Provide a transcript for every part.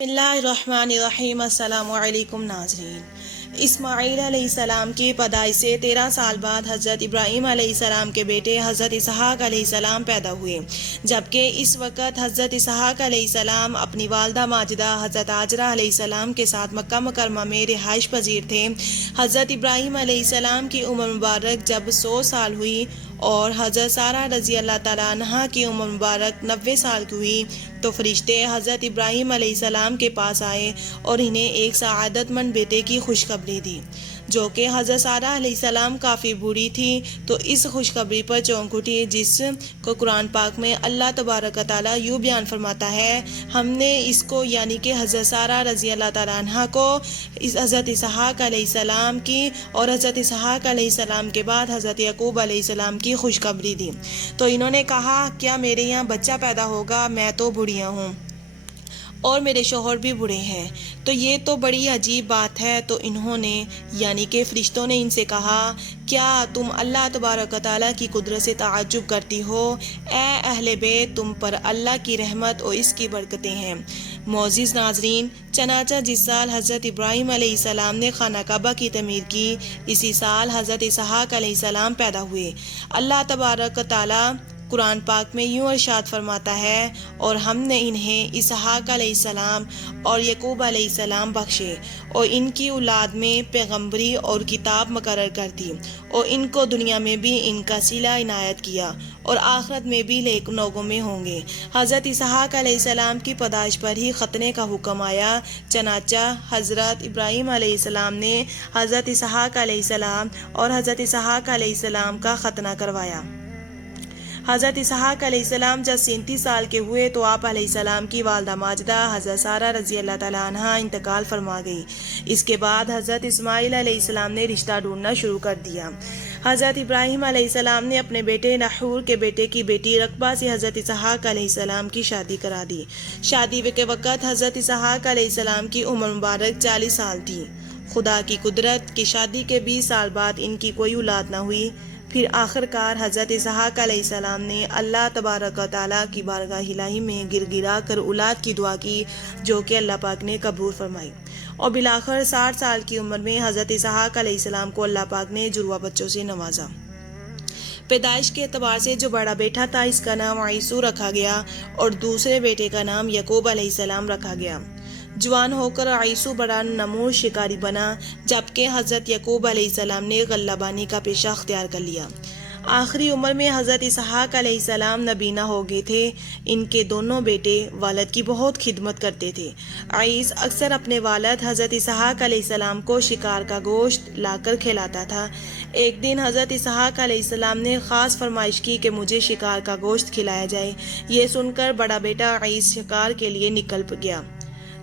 بسم اللہ الرحمن الرحیم۔ السلام علیکم ناظرین۔ اسماعیل علیہ السلام کی پیدائش سے 13 سال بعد حضرت ابراہیم علیہ السلام کے بیٹے حضرت اسحاق علیہ السلام پیدا ہوئے، جبکہ اس وقت حضرت اسحاق علیہ السلام اپنی والدہ ماجدہ حضرت ہاجرہ علیہ السلام کے ساتھ مکہ مکرمہ میں رہائش پذیر تھے۔ حضرت ابراہیم علیہ السلام کی عمر مبارک جب 100 سال ہوئی اور حضرت سارہ رضی اللہ تعالیٰ عنہا کی عمر مبارک 90 سال کی ہوئی تو فرشتے حضرت ابراہیم علیہ السلام کے پاس آئے اور انہیں ایک سعادت مند بیٹے کی خوشخبری دی، جو کہ حضرت سارہ علیہ السلام کافی بوڑھی تھی تو اس خوشخبری پر چونک اٹھی، جس کو قرآن پاک میں اللہ تبارک و تعالیٰ یوں بیان فرماتا ہے: ہم نے اس کو یعنی کہ حضرت سارہ رضی اللہ تعالیٰ عنہا کو حضرت اسحاق علیہ السلام کی اور حضرت اسحاق علیہ السلام کے بعد حضرت یعقوب علیہ السلام کی خوشخبری دی، تو انہوں نے کہا کیا میرے یہاں بچہ پیدا ہوگا؟ میں تو بوڑھیا ہوں اور میرے شوہر بھی بوڑھے ہیں، تو یہ تو بڑی عجیب بات ہے۔ تو انہوں نے یعنی کہ فرشتوں نے ان سے کہا کیا تم اللہ تبارک و تعالیٰ کی قدرت سے تعجب کرتی ہو؟ اے اہل بیت، تم پر اللہ کی رحمت اور اس کی برکتیں ہیں۔ معزز ناظرین، چنانچہ جس سال حضرت ابراہیم علیہ السلام نے خانہ کعبہ کی تعمیر کی، اسی سال حضرت اسحاق علیہ السلام پیدا ہوئے۔ اللہ تبارک و تعالیٰ قرآن پاک میں یوں ارشاد فرماتا ہے: اور ہم نے انہیں اسحاق علیہ السلام اور یعقوب علیہ السلام بخشے اور ان کی اولاد میں پیغمبری اور کتاب مقرر کر دی، اور ان کو دنیا میں بھی ان کا صلہ عنایت کیا اور آخرت میں بھی لوگوں میں ہوں گے۔ حضرت اسحاق علیہ السلام کی پیدائش پر ہی ختنے کا حکم آیا، چنانچہ حضرت ابراہیم علیہ السلام نے حضرت اسحاق علیہ السلام اور حضرت اسحاق علیہ السلام کا ختنہ کروایا۔ حضرت اسحاق علیہ السلام جب 37 سال کے ہوئے تو آپ علیہ السلام کی والدہ ماجدہ حضرت سارہ رضی اللہ تعالیٰ عنہا انتقال فرما گئی۔ اس کے بعد حضرت اسماعیل علیہ السلام نے رشتہ ڈھونڈنا شروع کر دیا۔ حضرت ابراہیم علیہ السلام نے اپنے بیٹے نحور کے بیٹے کی بیٹی رقبہ سے حضرت اسحاق علیہ السلام کی شادی کرا دی۔ شادی کے وقت حضرت اسحاق علیہ السلام کی عمر مبارک 40 سال تھی۔ خدا کی قدرت کہ شادی کے 20 سال بعد ان کی کوئی اولاد نہ ہوئی، پھر آخر کار حضرت اسحاق علیہ السلام نے اللہ تبارک و تعالیٰ کی بارگاہ الہی میں گر گرا کر اولاد کی دعا کی، جو کہ اللہ پاک نے قبول فرمائی، اور بالآخر 60 سال کی عمر میں حضرت اسحاق علیہ السلام کو اللہ پاک نے جڑواں بچوں سے نوازا۔ پیدائش کے اعتبار سے جو بڑا بیٹا تھا اس کا نام عیسو رکھا گیا اور دوسرے بیٹے کا نام یعقوب علیہ السلام رکھا گیا۔ جوان ہو کر عیسو بڑا نمور شکاری بنا، جبکہ حضرت یعقوب علیہ السلام نے غلہ بانی کا پیشہ اختیار کر لیا۔ آخری عمر میں حضرت اسحاق علیہ السلام نابینا ہو گئے تھے۔ ان کے دونوں بیٹے والد کی بہت خدمت کرتے تھے۔ عیس اکثر اپنے والد حضرت اسحاق علیہ السلام کو شکار کا گوشت لا کر کھلاتا تھا۔ ایک دن حضرت اسحاق علیہ السلام نے خاص فرمائش کی کہ مجھے شکار کا گوشت کھلایا جائے۔ یہ سن کر بڑا بیٹا عیس شکار کے لیے نکل گیا،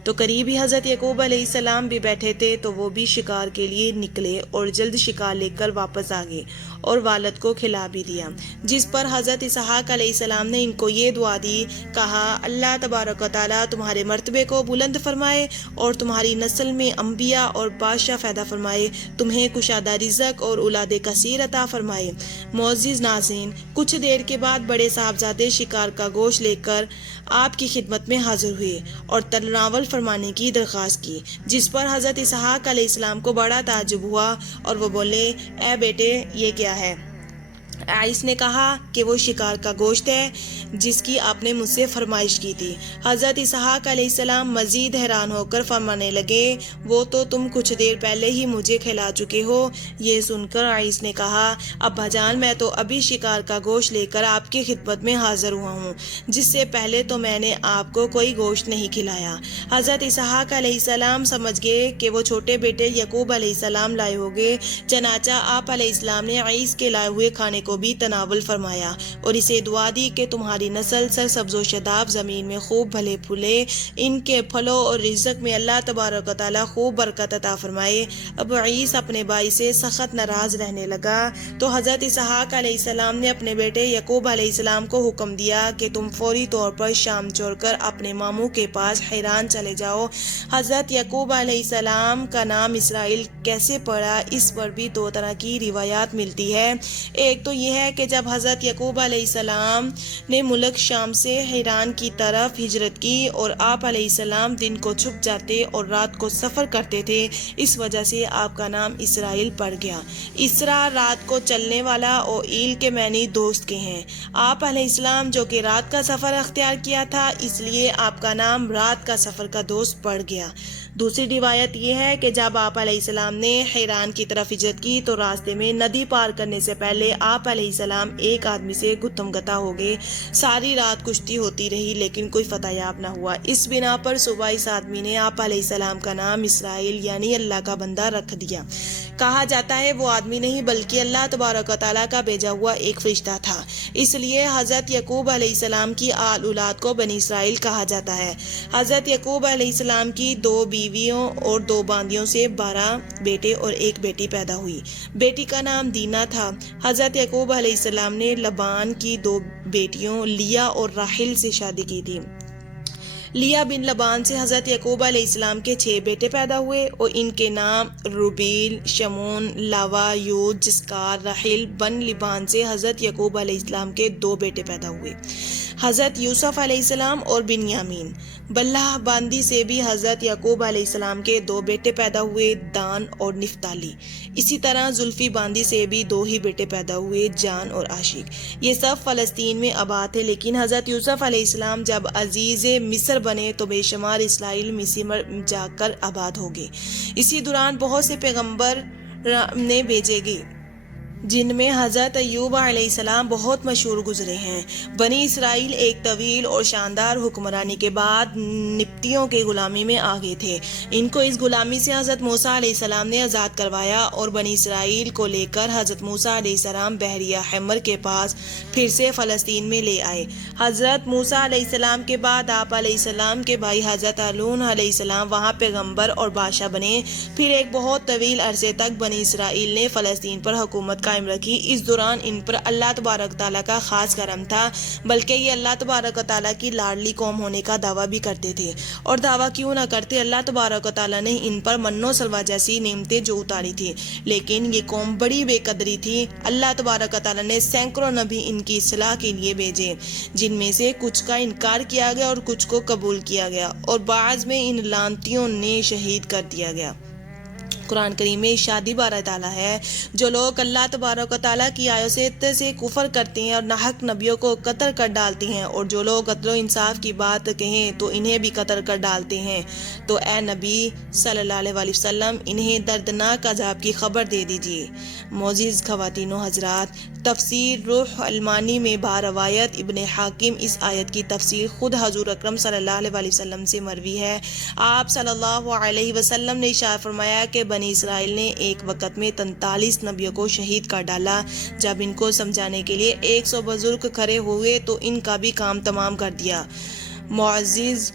تو قریب ہی حضرت یعقوب علیہ السلام بھی بیٹھے تھے، تو وہ بھی شکار کے لیے نکلے اور جلد شکار لے کر واپس آ گئے اور والد کو کھلا بھی دیا، جس پر حضرت اسحاق علیہ السلام نے ان کو یہ دعا دی، کہا اللہ تبارک و تعالیٰ تمہارے مرتبے کو بلند فرمائے اور تمہاری نسل میں انبیاء اور بادشاہ پیدا فرمائے، تمہیں کشادہ رزق اور اولاد کثیر عطا فرمائے۔ معزز ناظرین، کچھ دیر کے بعد بڑے صاحبزادے شکار کا گوشت لے کر آپ کی خدمت میں حاضر ہوئے اور تناول فرمانے کی درخواست کی، جس پر حضرت اسحاق علیہ السلام کو بڑا تعجب ہوا اور وہ بولے اے بیٹے یہ کیا ہے؟ عیس نے کہا کہ وہ شکار کا گوشت ہے جس کی آپ نے مجھ سے فرمائش کی تھی۔ حضرت اسحاق علیہ السلام مزید حیران ہو کر فرمانے لگے وہ تو تم کچھ دیر پہلے ہی مجھے کھلا چکے ہو۔ یہ سن کر عیس نے کہا ابا جان، میں تو ابھی شکار کا گوشت لے کر آپ کی خدمت میں حاضر ہوا ہوں، جس سے پہلے تو میں نے آپ کو کوئی گوشت نہیں کھلایا۔ حضرت اسحاق علیہ السلام سمجھ گئے کہ وہ چھوٹے بیٹے یعقوب علیہ السلام لائے ہوگے، چنانچہ آپ علیہ السلام نے عیس کے لائے ہوئے کھانے کو بھی تناول فرمایا اور اسے دعا دی کہ تمہاری نسل سرسبز و شاداب زمین میں خوب بھلے پھولے، ان کے پھلوں اور رزق میں اللہ تبارک و تعالیٰ خوب برکت عطا فرمائے۔ اب عیس اپنے بھائی سے سخت ناراض رہنے لگا، تو حضرت اسحاق علیہ السلام نے اپنے بیٹے یعقوب علیہ السلام کو حکم دیا کہ تم فوری طور پر شام چھوڑ کر اپنے ماموں کے پاس حیران چلے جاؤ۔ حضرت یعقوب علیہ السلام کا نام اسرائیل کیسے پڑا، اس پر بھی دو طرح کی روایات ملتی ہے۔ ایک تو یہ ہے کہ جب حضرت یعقوب علیہ السلام نے ملک شام سے حران کی طرف ہجرت کی اور آپ علیہ السلام دن کو چھپ جاتے اور رات کو سفر کرتے تھے، اس وجہ سے آپ کا نام اسرائیل پڑ گیا۔ اسرا رات کو چلنے والا اور ایل کے معنی دوست کے ہیں۔ آپ علیہ السلام جو کہ رات کا سفر اختیار کیا تھا، اس لیے آپ کا نام رات کا سفر کا دوست پڑ گیا۔ دوسری روایت یہ ہے کہ جب آپ علیہ السلام نے حران کی طرف ہجرت کی تو راستے میں ندی پار کرنے سے پہلے آپ علیہ السلام ایک آدمی سے گتم گتا ہو گئے۔ ساری رات کشتی ہوتی رہی لیکن کوئی فتح یاب نہ ہوا۔ اس بنا پر صبح اس آدمی نے آپ علیہ السلام کا نام اسرائیل یعنی اللہ کا بندہ رکھ دیا۔ کہا جاتا ہے وہ آدمی نہیں بلکہ اللہ تبارک و تعالیٰ کا بھیجا ہوا ایک فرشتہ تھا، اس لیے حضرت یعقوب علیہ السلام کی آل اولاد کو بنی اسرائیل کہا جاتا ہے۔ حضرت یعقوب علیہ السلام کی 2 بیویوں اور 2 باندیوں سے 12 بیٹے اور 1 بیٹی پیدا ہوئی۔ بیٹی کا نام دینا تھا۔ حضرت یعقوب علیہ السلام نے لبان کی 2 بیٹیوں لیا اور راحل سے شادی کی تھی۔ لیا بن لبان سے حضرت یعقوب علیہ السلام کے 6 بیٹے پیدا ہوئے اور ان کے نام روبیل، شمون، لاوا، یود، جسکار۔ راحل بن لبان سے حضرت یعقوب علیہ السلام کے 2 بیٹے پیدا ہوئے، حضرت یوسف علیہ السلام اور بنیامین۔ بلہ باندی سے بھی حضرت یعقوب علیہ السلام کے 2 بیٹے پیدا ہوئے، دان اور نفتالی۔ اسی طرح زلفی باندی سے بھی 2 ہی بیٹے پیدا ہوئے، جان اور عاشق۔ یہ سب فلسطین میں آباد تھے، لیکن حضرت یوسف علیہ السلام جب عزیز مصر بنے تو بے شمار اسرائیل مصر میں جا کر آباد ہو گئے۔ اسی دوران بہت سے پیغمبر نے بھیجے گئے جن میں حضرت ایوب علیہ السلام بہت مشہور گزرے ہیں۔ بنی اسرائیل ایک طویل اور شاندار حکمرانی کے بعد نبطیوں کے غلامی میں آ گئے تھے۔ ان کو اس غلامی سے حضرت موسیٰ علیہ السلام نے آزاد کروایا اور بنی اسرائیل کو لے کر حضرت موسیٰ علیہ السلام بحیرہ حمر کے پاس پھر سے فلسطین میں لے آئے۔ حضرت موسیٰ علیہ السلام کے بعد آپ علیہ السلام کے بھائی حضرت ہارون علیہ السلام وہاں پیغمبر اور بادشاہ بنے۔ پھر ایک بہت طویل عرصے تک بنی اسرائیل نے فلسطین پر حکومت قائم رکھی۔ اس دوران ان پر اللہ تبارک تعالیٰ کا خاص کرم تھا، بلکہ یہ اللہ تبارک تعالیٰ کی لاڈلی قوم ہونے کا دعویٰ بھی کرتے تھے، اور دعویٰ کیوں نہ کرتے، اللہ تبارک تعالیٰ نے ان پر من و سلوہ جیسی نعمتیں جو اتاری تھی، لیکن یہ قوم بڑی بے قدری تھی۔ اللہ تبارک تعالیٰ نے سینکڑوں نبی ان کی اصلاح کے لیے بھیجے، جن میں سے کچھ کا انکار کیا گیا اور کچھ کو قبول کیا گیا، اور بعض میں ان لعنتیوں نے شہید کر دیا گیا۔ قرآن کریم میں ارشاد بارہ تعالیٰ ہے، جو لوگ اللہ تبارک و تعالیٰ کی آیات سے کفر کرتے ہیں اور ناحق نبیوں کو قتل کر ڈالتے ہیں، اور جو لوگ عدل و انصاف کی بات کہیں تو انہیں بھی قتل کر ڈالتے ہیں، تو اے نبی صلی اللہ علیہ وسلم انہیں دردناک عذاب کی خبر دے دیجیے۔ معزز خواتین و حضرات، تفسیر روح المانی میں باروایت ابن حاکم اس آیت کی تفسیر خود حضور اکرم صلی اللہ علیہ وسلم سے مروی ہے۔ آپ صلی اللہ علیہ وسلم نے ارشاد فرمایا کہ بنی اسرائیل نے ایک وقت میں 43 نبیوں کو شہید کر ڈالا۔ جب ان کو سمجھانے کے لیے 100 بزرگ کھڑے ہوئے تو ان کا بھی کام تمام کر دیا۔ معزز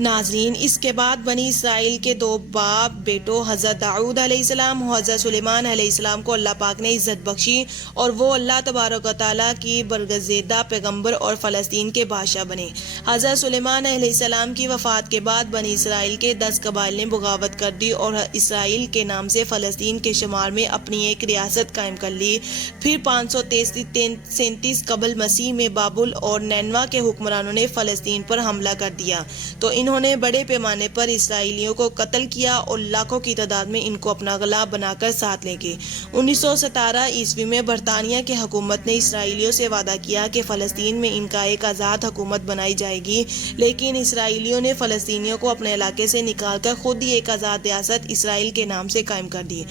ناظرین، اس کے بعد بنی اسرائیل کے 2 باپ بیٹوں حضرت داؤد علیہ السلام اور حضرت سلیمان علیہ السلام کو اللہ پاک نے عزت بخشی، اور وہ اللہ تبارک و تعالیٰ کی برگزیدہ پیغمبر اور فلسطین کے بادشاہ بنے۔ حضرت سلیمان علیہ السلام کی وفات کے بعد بنی اسرائیل کے 10 قبائل نے بغاوت کر دی اور اسرائیل کے نام سے فلسطین کے شمال میں اپنی ایک ریاست قائم کر لی۔ پھر 537 قبل مسیح میں بابل اور نینوا کے حکمرانوں نے فلسطین پر حملہ کر دیا، تو انہوں نے بڑے پیمانے پر اسرائیلیوں کو قتل کیا اور لاکھوں کی تعداد میں ان کو اپنا غلام بنا کر ساتھ لے گئے۔ 1917 عیسوی میں برطانیہ کی حکومت نے اسرائیلیوں سے وعدہ کیا کہ فلسطین میں ان کا ایک آزاد حکومت بنائی جائے گی، لیکن اسرائیلیوں نے فلسطینیوں کو اپنے علاقے سے نکال کر خود ہی ایک آزاد ریاست اسرائیل کے نام سے قائم کر دی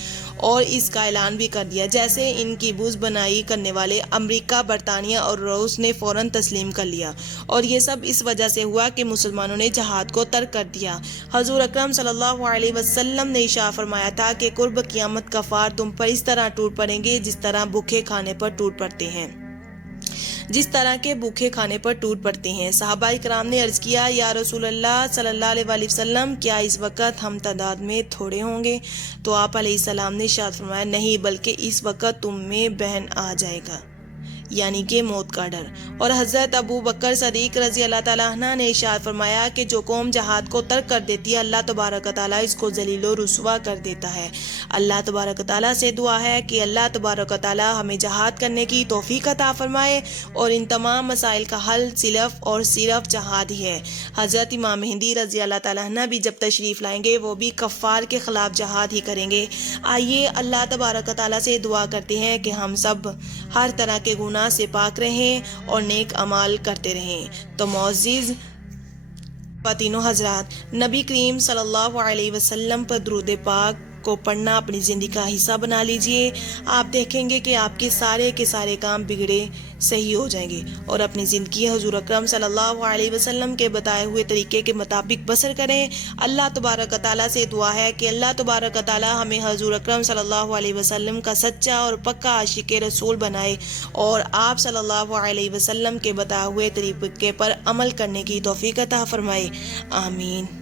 اور اس کا اعلان بھی کر دیا، جیسے ان کی بوز بنائی کرنے والے امریکہ، برطانیہ اور روس نے فوراً تسلیم کر لیا، اور یہ سب اس وجہ سے ہوا کہ مسلمانوں نے جہاد کو ترک کر دیا۔ حضور اکرم صلی اللہ علیہ وسلم نے ارشاد فرمایا تھا کہ قرب قیامت کفار تم پر اس طرح ٹوٹ پڑیں گے جس طرح بھوکے کھانے پر ٹوٹ پڑتے ہیں، جس طرح کے بھوکے کھانے پر ٹوٹ پڑتے ہیں۔ صحابہ اکرام نے عرض کیا، یا رسول اللہ صلی اللہ علیہ وسلم، کیا اس وقت ہم تعداد میں تھوڑے ہوں گے؟ تو آپ علیہ السلام نے ارشاد فرمایا، نہیں، بلکہ اس وقت تم میں بہن آ جائے گا۔ یعنی کہ موت کا ڈر۔ اور حضرت ابو بکر صدیق رضی اللہ تعالیٰ عنہ نے ارشاد فرمایا کہ جو قوم جہاد کو ترک کر دیتی ہے اللہ تبارک و تعالیٰ اس کو ذلیل و رسوا کر دیتا ہے۔ اللہ تبارک و تعالیٰ سے دعا ہے کہ اللہ تبارک و تعالیٰ ہمیں جہاد کرنے کی توفیق عطا فرمائے، اور ان تمام مسائل کا حل صرف اور صرف جہاد ہی ہے۔ حضرت امام مہدی رضی اللہ تعالیٰ عنہ بھی جب تشریف لائیں گے وہ بھی کفار کے خلاف جہاد ہی کریں گے۔ آئیے اللہ تبارک و تعالیٰ سے دعا کرتے ہیں کہ ہم سب ہر طرح کے گناہ سے پاک رہیں اور نیک اعمال کرتے رہیں۔ تو معزز خواتین و حضرات، نبی کریم صلی اللہ علیہ وسلم پر درود پاک کو پڑھنا اپنی زندگی کا حصہ بنا لیجئے۔ آپ دیکھیں گے کہ آپ کے سارے کام بگڑے صحیح ہو جائیں گے، اور اپنی زندگی حضور اکرم صلی اللہ علیہ وسلم کے بتائے ہوئے طریقے کے مطابق بسر کریں۔ اللہ تبارک و تعالیٰ سے دعا ہے کہ اللہ تبارک و تعالیٰ ہمیں حضور اکرم صلی اللہ علیہ وسلم کا سچا اور پکا عاشق رسول بنائے، اور آپ صلی اللہ علیہ وسلم کے بتائے ہوئے طریقے پر عمل کرنے کی توفیق عطا فرمائے۔ آمین۔